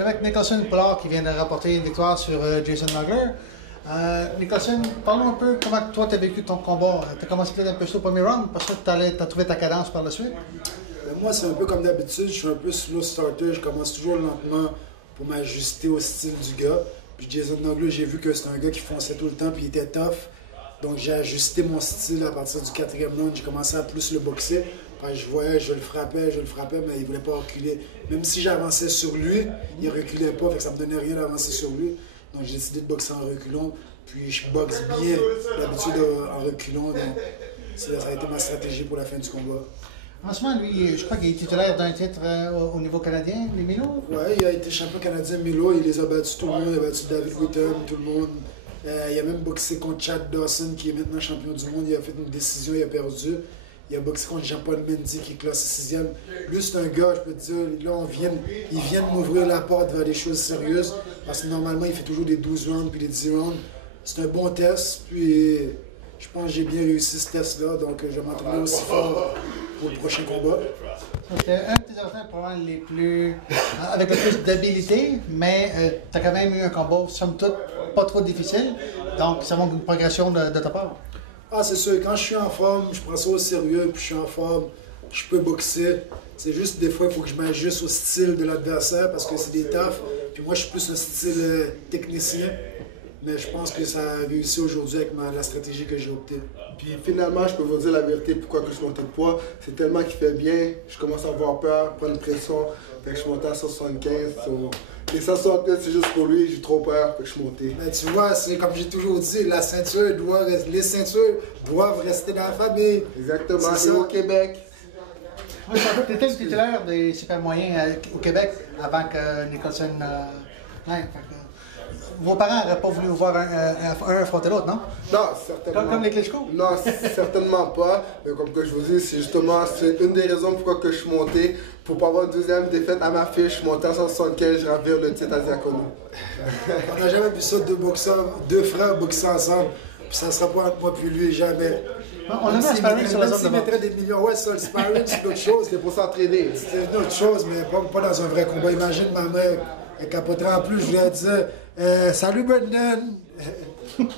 suis avec Nicholson Pollard qui vient de rapporter une victoire sur Jason Nagler. Nicholson, parle-nous un peu comment toi tu as vécu ton combat. Tu as commencé peut-être un peu slow au premier round, parce que tu as trouvé ta cadence par la suite? Moi, c'est un peu comme d'habitude, je suis un peu slow starter, je commence toujours lentement pour m'ajuster au style du gars. Puis Jason Nagler, j'ai vu que c'était un gars qui fonçait tout le temps puis il était tough. Donc j'ai ajusté mon style à partir du 4e round, j'ai commencé à plus le boxer. Enfin, je voyais, je le frappais, mais il ne voulait pas reculer. Même si j'avançais sur lui, il ne reculait pas, fait que ça ne me donnait rien d'avancer sur lui. Donc j'ai décidé de boxer en reculant, puis je boxe bien d'habitude en reculant. Donc ça a été ma stratégie pour la fin du combat. En ce moment, lui, je crois qu'il est titulaire d'un titre au niveau canadien, les Milo. Oui, il a été champion canadien Milo, il les a battus tout le monde, il a battu David Whitton, tout le monde. Il a même boxé contre Chad Dawson, qui est maintenant champion du monde, il a fait une décision, il a perdu. Il a boxé contre Jean-Paul Mendy, qui est classé 6e. Lui, c'est un gars, je peux te dire, là, il vient de m'ouvrir la porte vers des choses sérieuses, parce que normalement, il fait toujours des 12 rounds puis des 10 rounds. C'est un bon test, puis je pense que j'ai bien réussi ce test-là, donc je vais m'entraîner aussi fort pour le prochain combat. C'est un de tes adversaires probablement les plus. Avec le plus d'habilité, mais tu as quand même eu un combat, somme toute, pas trop difficile. Donc, ça montre une progression de ta part. Ah, c'est sûr, quand je suis en forme, je prends ça au sérieux, puis je suis en forme, je peux boxer. C'est juste des fois, il faut que je m'ajuste au style de l'adversaire parce que c'est des toughs. Puis moi, je suis plus un style technicien. Mais je pense que ça a réussi aujourd'hui avec la stratégie que j'ai optée. Puis finalement, je peux vous dire la vérité, pourquoi que je montais de poids. C'est tellement qu'il fait bien, je commence à avoir peur, prendre une pression. Fait que je suis monté à 175. Les 175, c'est juste pour lui, j'ai trop peur, fait que je suis monté. Mais tu vois, c'est comme j'ai toujours dit, les ceintures doivent rester dans la famille. Exactement, et au Québec. Oui, tu étais le titulaire des super moyens au Québec avant que Nicholson. Vos parents n'auraient pas voulu vous voir un affronter l'autre, non? Non, certainement. Comme les Klitschko? Non, certainement pas. Mais comme que je vous dis, c'est une des raisons pourquoi que je suis monté. Pour pas avoir une deuxième défaite à ma fiche, je suis monté à 175, je ravire le titre à Diacono. On n'a jamais vu ça, deux frères boxer ensemble. Puis ça ne sera pas entre moi puis lui, jamais. On a mis un sparring sur la zone de boxe. mettrait des millions, ouais, ça, le sparring, c'est autre chose. C'est pour s'entraider. C'est une autre chose, mais pas dans un vrai combat. Imagine ma mère, elle capoterait en plus, je lui ai dit salut Brendan!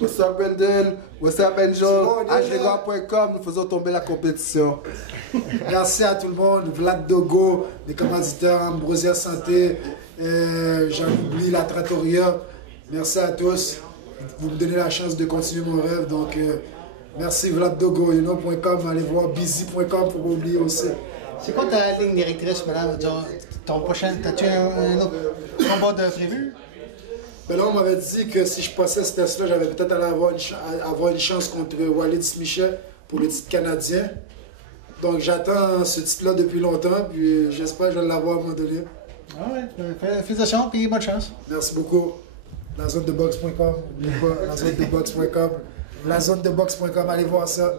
What's up Brendan? What's up Angel? HLegua.com, nous faisons tomber la compétition. Merci à tout le monde, Vlad Dogo, les commanditaires, Ambrosia Santé, j'en oublie la Trattoria. Merci à tous. Vous me donnez la chance de continuer mon rêve, donc merci Vlad Dogo, youno.com, allez voir busy.com pour pas oublier aussi. C'est quoi ta ligne directrice maintenant? Ton prochain, as-tu un autre combat de prévu? Ben là, on m'avait dit que si je passais ce test-là, j'avais peut-être avoir une chance contre Walid Smichet pour le titre canadien. Donc j'attends ce titre-là depuis longtemps, puis j'espère que je vais l'avoir à un moment donné. Ah ouais, félicitations et bonne chance. Merci beaucoup. Lazonedebox.com, n'oubliez pas, lazonedebox.com, lazonedebox.com, allez voir ça.